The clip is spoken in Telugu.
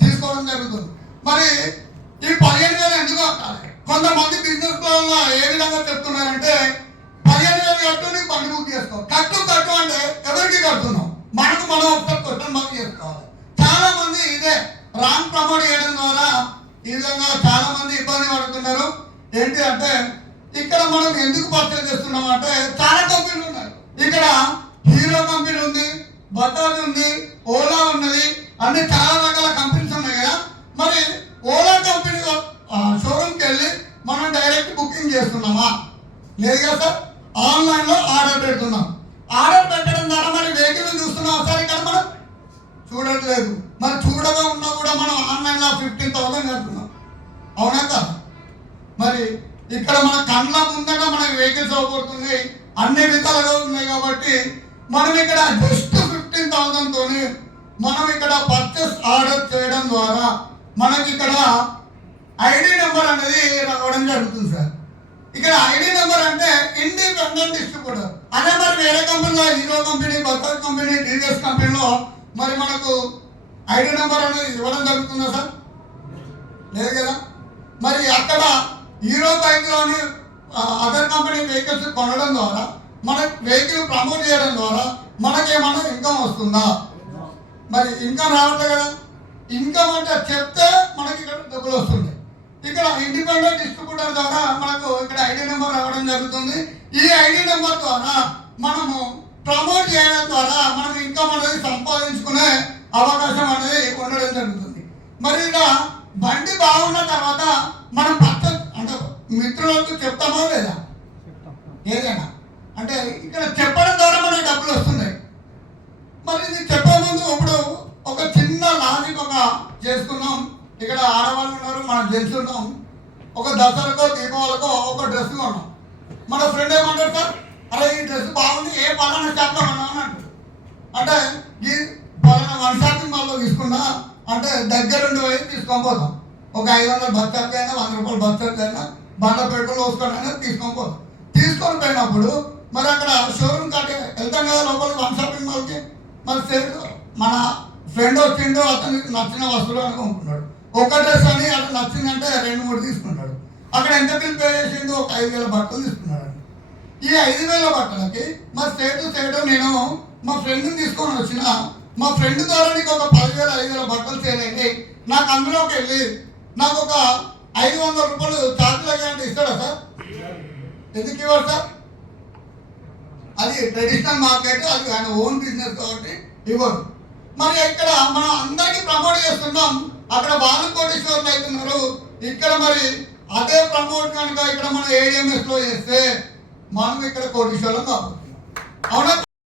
తీసుకోవడం జరుగుతుంది. మరి ఈ 15,000 ఎందుకు కట్టాలి? కొంతమంది బిజినెస్ లో ఏ విధంగా చెప్తున్నారంటే 15,000 కట్టు నీకు బండి బుక్ చేసుకో. కట్టు అంటే ఎవరికి కడుతున్నాం? మనకు మనం ఒకసారి క్వశ్చన్ మార్క్ చేసుకోవాలి. చాలా మంది ఇదే రాంగ్ ప్రమోట్ చేయడం ద్వారా ఈ విధంగా చాలా మంది ఇబ్బంది పడుతున్నారు. ఏంటి అంటే ఇక్కడ మనం ఎందుకు పర్చేజ్ చేస్తున్నాం అంటే చాలా కంపెనీలు ఉన్నాయి. ఇక్కడ హీరో కంపెనీ ఉంది, బజాజ్ ఉంది, ఓలా ఉన్నది, అన్ని చాలా రకాల కంపెనీస్ ఉన్నాయి కదా. మరి ఓలా కంపెనీ షోరూమ్కి వెళ్ళి మనం డైరెక్ట్ బుకింగ్ చేస్తున్నామా? లేదు కదా సార్. ఆన్లైన్లో ఆర్డర్ పెడుతున్నాం. ఆర్డర్ పెట్టడం ద్వారా మరి వెహికల్ చూస్తున్నాం సార్. ఇక్కడ మనం చూడట్లేదు. మరి చూడగా ఉన్నా కూడా మనం ఆన్లైన్లో 15,000 కడుతున్నాం. అవునా కదా? మరి ఇక్కడ మన కళ్ళ ముందట మనకి వెహికల్స్ అవబడుతున్నాయి, అన్ని విధాలుగా ఉన్నాయి. కాబట్టి మనం ఇక్కడ జస్ట్ 15,000 మనం ఇక్కడ పర్చేస్ ఆర్డర్ చేయడం ద్వారా మనకి ఇక్కడ ఐడి నెంబర్ అనేది రావడం జరుగుతుంది సార్. ఇక్కడ ఐడి నెంబర్ అంటే ఇండిపెండెంట్ డిస్ట్రిబ్యూటర్. అదే మరి వేరే కంపెనీలో hero company, Bajaj company, TVS కంపెనీలో మరి మనకు ఐడి నెంబర్ అనేది ఇవ్వడం జరుగుతుందా సార్? లేదు కదా. మరి అక్కడ హీరో బైక్లోని అదర్ కంపెనీ వెహికల్స్ కొనడం ద్వారా మన వెహికల్ ప్రమోట్ చేయడం ద్వారా మనకేమన్నా ఇన్కమ్ వస్తుందా? మరి ఇన్కమ్ రావట్లేదు కదా. ఇన్కమ్ అంటే చెప్తే మనకి ఇక్కడ డబ్బులు వస్తుంది. ఇక్కడ ఇండిపెండెంట్ డిస్ట్రిబ్యూటర్ ద్వారా మనకు ఇక్కడ ఐడి నెంబర్ రావడం జరుగుతుంది. ఈ ఐడి నెంబర్ ద్వారా మనము ప్రమోట్ చేయడం ద్వారా మనం ఇన్కమ్ అనేది సంపాదించుకునే అవకాశం అనేది ఉండడం జరుగుతుంది. మరి ఇక్కడ బండి బాగున్న తర్వాత మనం అంటే మిత్రులకు చెప్తామా లేదా? ఏదైనా అంటే ఇక్కడ చెప్పడం ద్వారా మనకి డబ్బులు వస్తున్నాయి. మరి ఇది చెప్పే ముందు ఇప్పుడు ఒక చిన్న లాజిక్ చేసుకున్నాం. ఇక్కడ ఆడవాళ్ళు ఉన్నారు, మన జెంట్స్ ఉన్నాం. ఒక దసరాకో దీపావళికో ఒక డ్రెస్ కొన్నాం. మన ఫ్రెండ్ ఏమంటారు సార్, అరే ఈ డ్రెస్ బాగుంది, ఏ పలానా షాప్లో కొన్నాం అని అంటారు. అంటే ఈ పలానా 1 షాపింగ్ మాల్లో తీసుకున్నా అంటే దగ్గరుండి పోయి తీసుకొని పోతాం. ఒక 500 బస్తాలకైనా 100 రూపాయలు బస్తాలకైనా బండ పెట్రోల్ పోసుకొని తీసుకొని పోతాం. తీసుకొని పోయినప్పుడు మరి అక్కడ షోరూమ్ కట్టి వెళ్తాం కదా లోపలికి 1 షాపింగ్ మాల్కి. మరి మన ఫ్రెండ్ వచ్చిండు, అతనికి నచ్చిన వస్తువులు అని కొనుక్కున్నాడు. ఒక డ్రెస్ అని అతను నచ్చిందంటే 2-3 తీసుకున్నాడు. అక్కడ ఎంత బిల్ పే చేసిండు? ఒక 5,000 బట్టలు తీసుకున్నాడు. ఈ 5,000 బట్టలకి మరి స్టేట్ నేను మా ఫ్రెండ్ని తీసుకొని వచ్చిన, మా ఫ్రెండ్ ద్వారా నీకు ఒక 10,000-5,000 బట్టలు సేల్ అయితే నాకు అందులోకి వెళ్ళి నాకు ఒక 500 రూపాయలు ఛార్జీలు అయ్యాయంటే ఇస్తాడా సార్? ఎందుకు ఇవ్వడు సార్? అది ట్రెడిషనల్ మార్కెట్, అది ఆయన ఓన్ బిజినెస్ కాబట్టి ఇవ్వడు. మరి ఇక్కడ మనం అందరికీ ప్రమోట్ చేస్తున్నాం, అక్కడ వాళ్ళు కోటీశ్వరులు అవుతున్నారు. ఇక్కడ మరి అదే ప్రమోట్ కనుక ఇక్కడ మనం ADMS లో చేస్తే మనం ఇక్కడ కోటీశ్వరులు కాబోతున్నాం. అవునా?